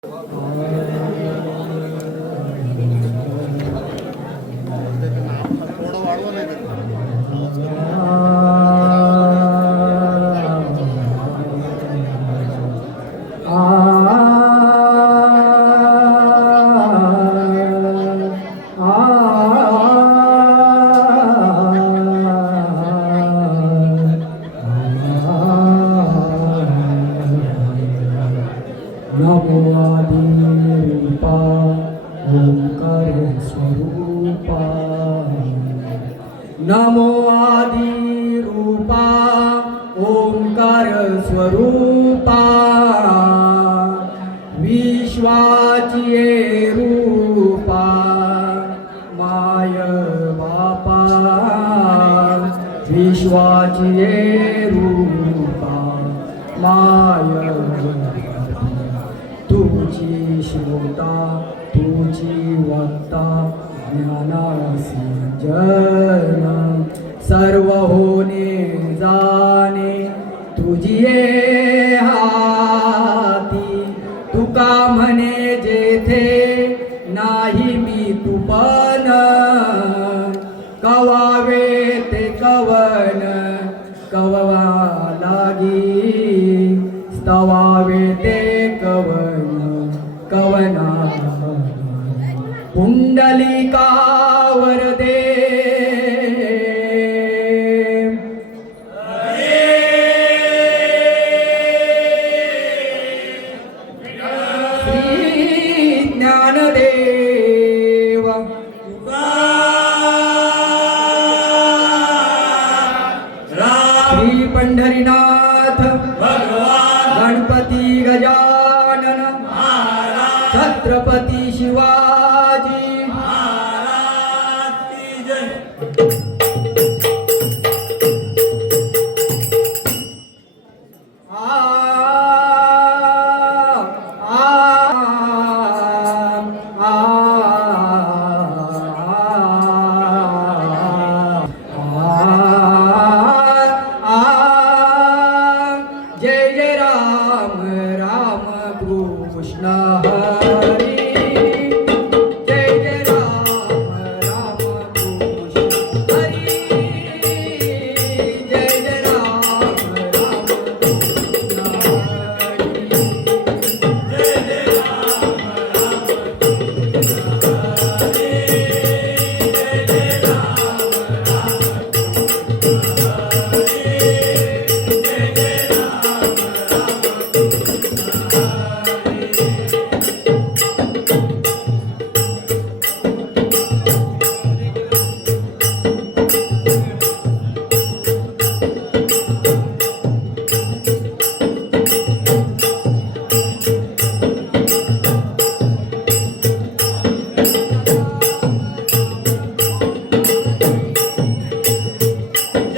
आ विश्वाचिये रूपा माया तुची श्रोता तुची वक्ता ज्ञानासी जन सर्व होने जाने तुझिए हाती तुका मने जेथे नाही मी तुपा ஞானதே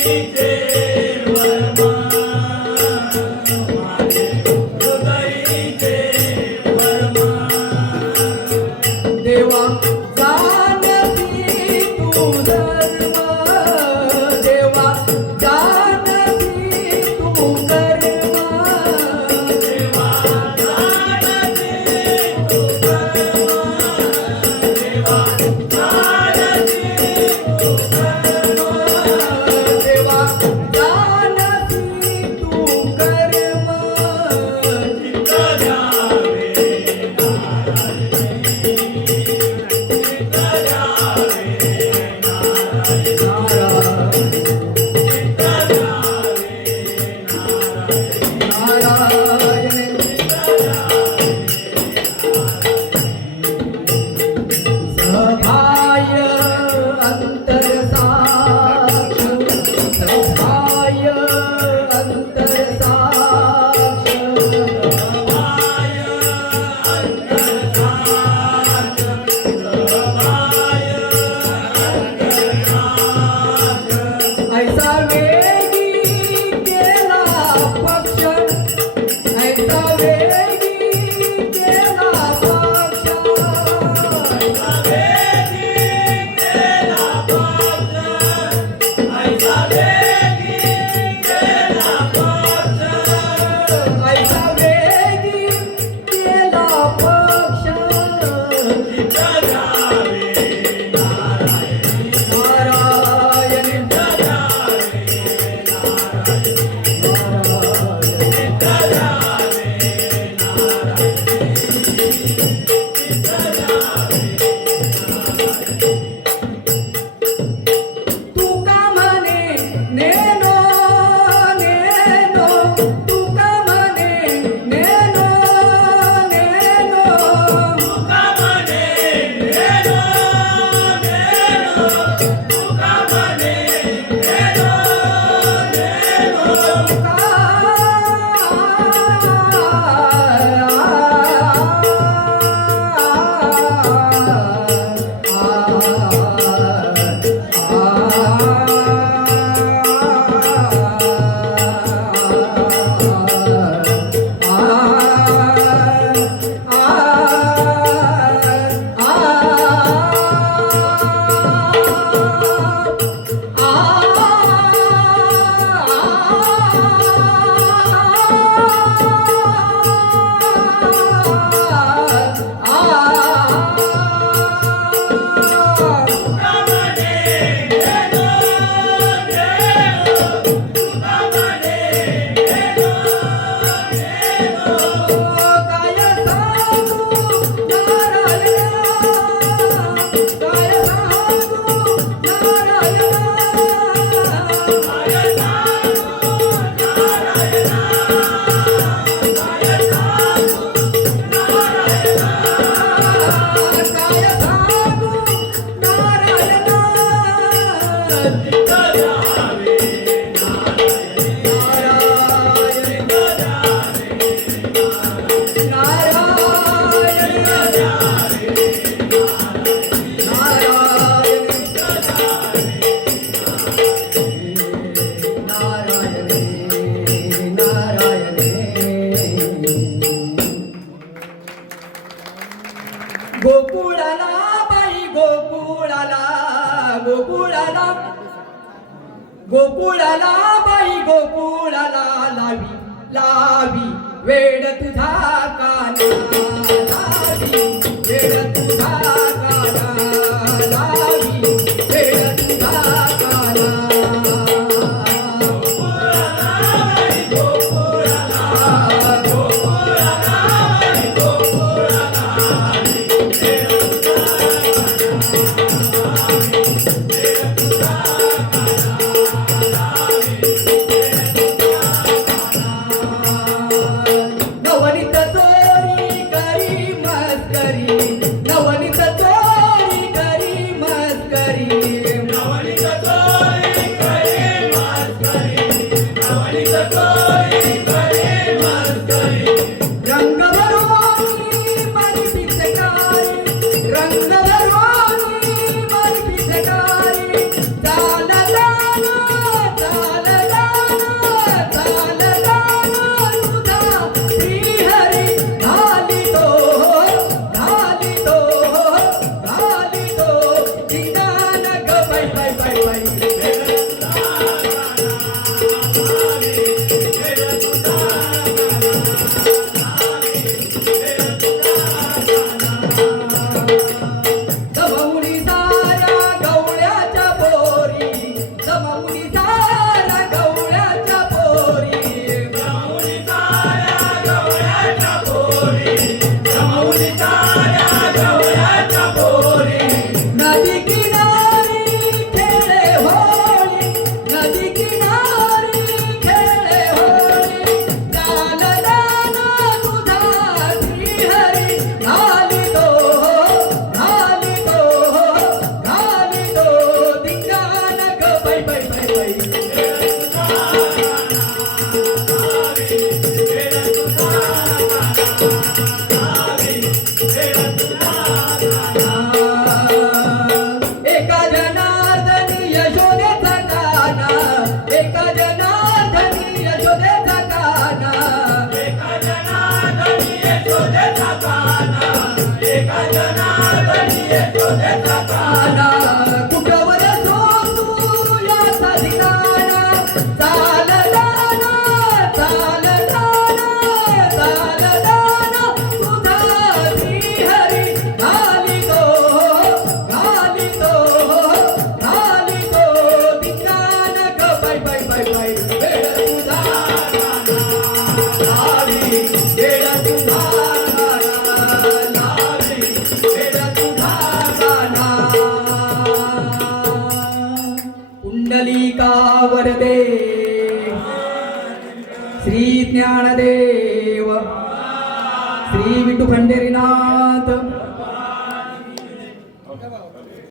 Yeah, yeah, गोकुळाला गोकुळाला बाई गोकुळाला लावी लावी वेड तुझा काना लावी वेड तुझा काना